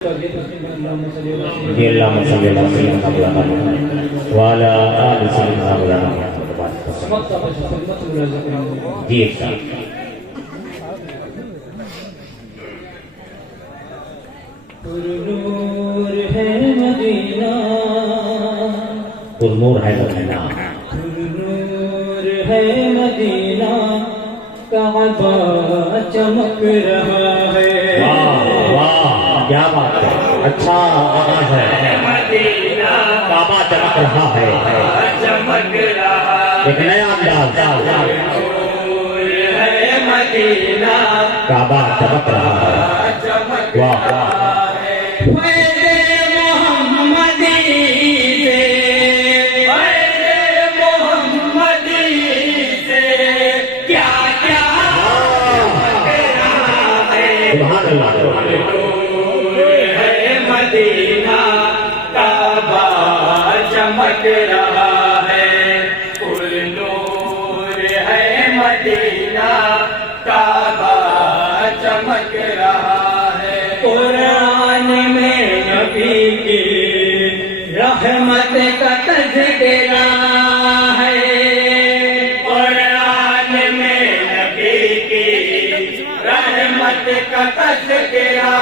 اللهم صل على سيدنا محمد وعلى آل سيدنا محمد جی پرنور ہے مدینہ پرنور ہے مدینہ پرنور ہے مدینہ کعبہ چمک رہا ہے واہ واہ کیا بات ہے اچھا آغاز ہے کعبہ چمک رہا ہے ایک نیا انداز کعبہ چمک رہا ہے واہ واہ مدینہ کعبہ چمک رہا ہے پھول نور ہے مدینہ کعبہ چمک رہا ہے قرآن میں نبی کی رحمت کا تذکرہ ہے قرآن میں نبی کی رحمت کا تذکرہ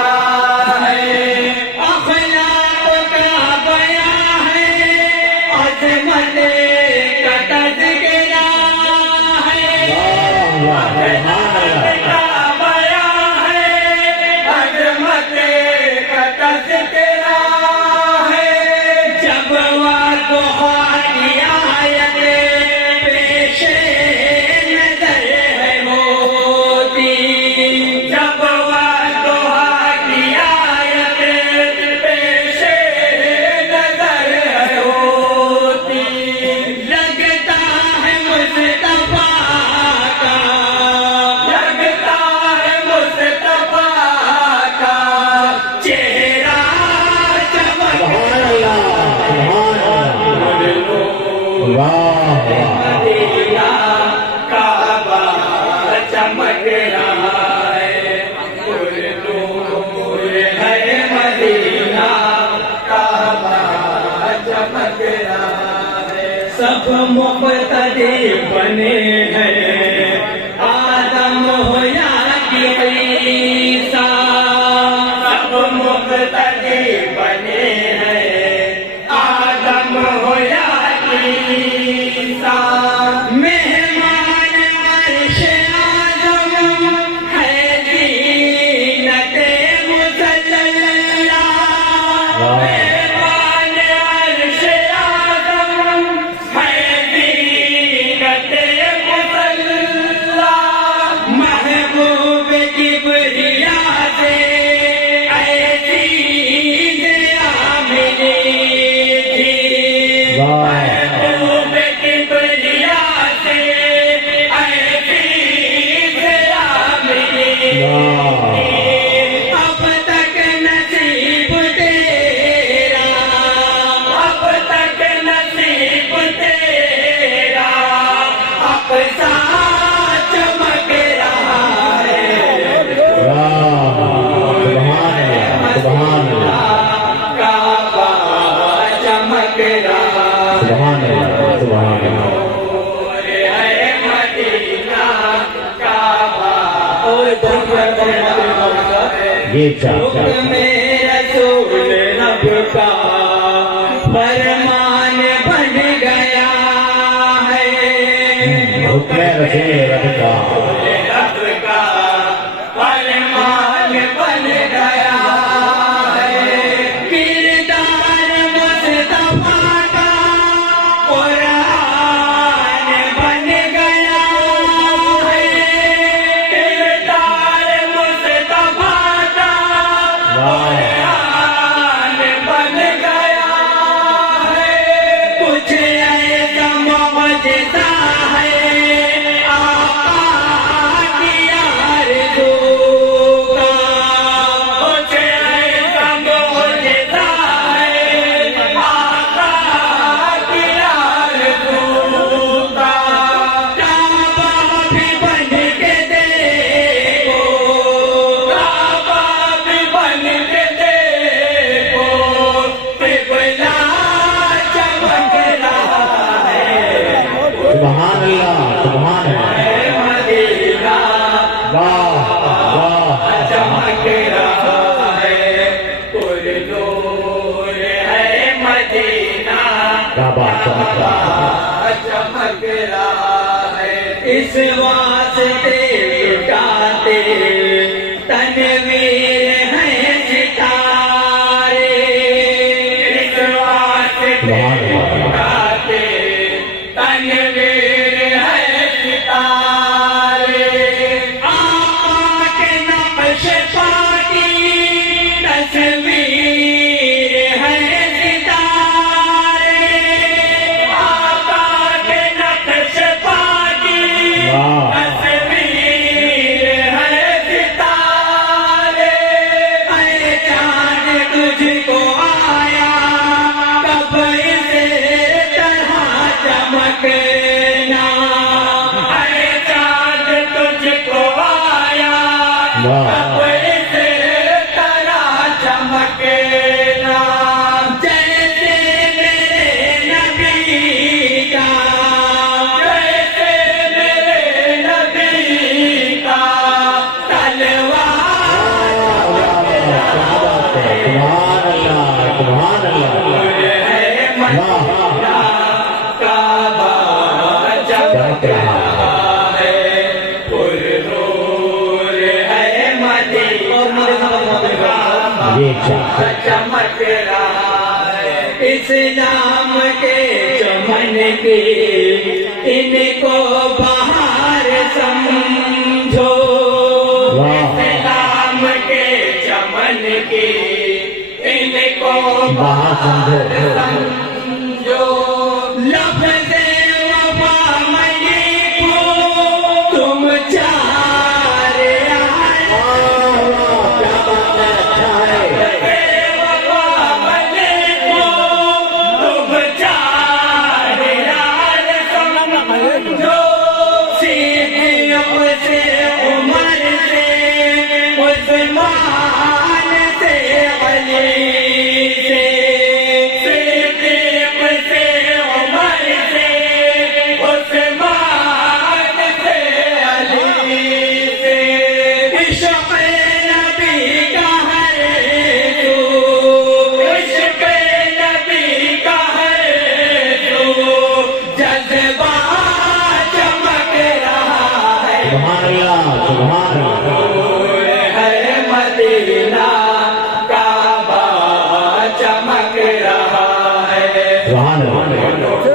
سب مقتدی بنے ہیں آدم ہو یا کہ عیسیٰ سب مقتدی بنے ہیں آدم ہو یا کہ عیسیٰ مہمان عرش اعظم ہے زینت مصلی حکم رسول رب کا فرمان بن گیا ہے حکم رسول رب کا فرمان بن گیا ہے کردار مصطفیٰ کا قرآن بن گیا ہے کردار مصطفیٰ کا قرآن بن گیا ہے کچھ ایسا معجزہ ہے واہ واہ چمک رہا ہے پرنور ہے مدینہ کیا بات چمک رہا ہے اس واسطے لٹاتے تنویر ہیں ستارے اس واسطے لٹاتے تنویر ہیں ستارے آقا کے نقش پا کی تصویر ہے ستارے آقا کے نقش پا کی واہ تصویر ہے ستارے اے چاند تجھ کو آیا کب اسے طرح چمکنا اے چاند تجھ کو آیا کب اسے طرح چمکنا جیسے میرے نبی کا جیسے میرے نبی کا تلوار سبحان اللہ سبحان اللہ ہے مدینہ کعبہ چمک رہا ہے پرنور ہے مدینہ یہ چمک رہا ہے اسلام کے چمن کی ان کو بہار سمجھو اسلام کے چمن کی ان کو بہار سمجھو لفظ وفا میں کو تم چار آئے سبحان اللہ سبحان اللہ ہے مدینہ کعبہ چمک رہا ہے سبحان اللہ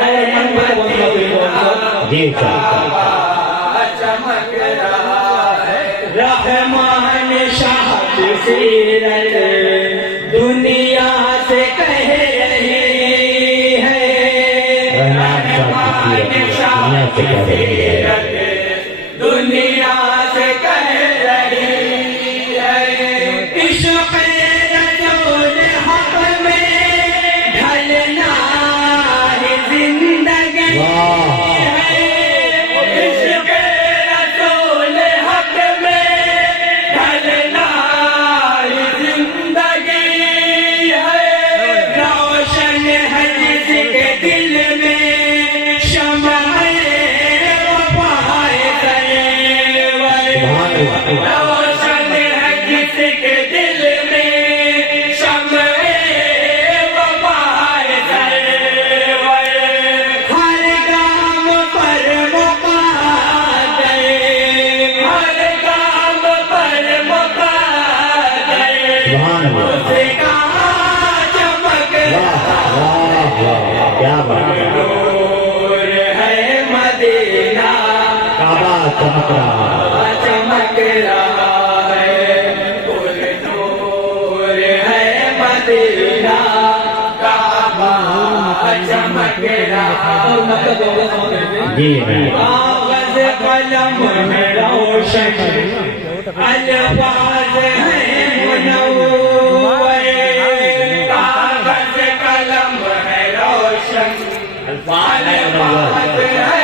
ہے مدینہ جی کعبہ چمک رہا ہے رحمان شاہ کی سیرت دنیا سے کہہ رہی ہے رحمان شاہ کی سیرت دنیا سے کہہ رہی ہے عشق رسول حق میں ڈھلنا ہے زندگی ہے عشق رسول حق میں ڈھلنا ہے زندگی ہے روشن ہے جس کے دل میں شمع روشن ہے جس کے دل میں شمع وفا سرور ہر گام پر مقدر ہر گام پر مقدر اس کا چمک کیا بات نور ہے مدینہ کعبہ چمک رہا چمک رہا ہے پرنور ہے مدینہ کعبہ چمک رہا جی کاغذ قلم ہے روشن الفاظ ہیں منور کاغذ قلم ہے روشن الفاظ ہے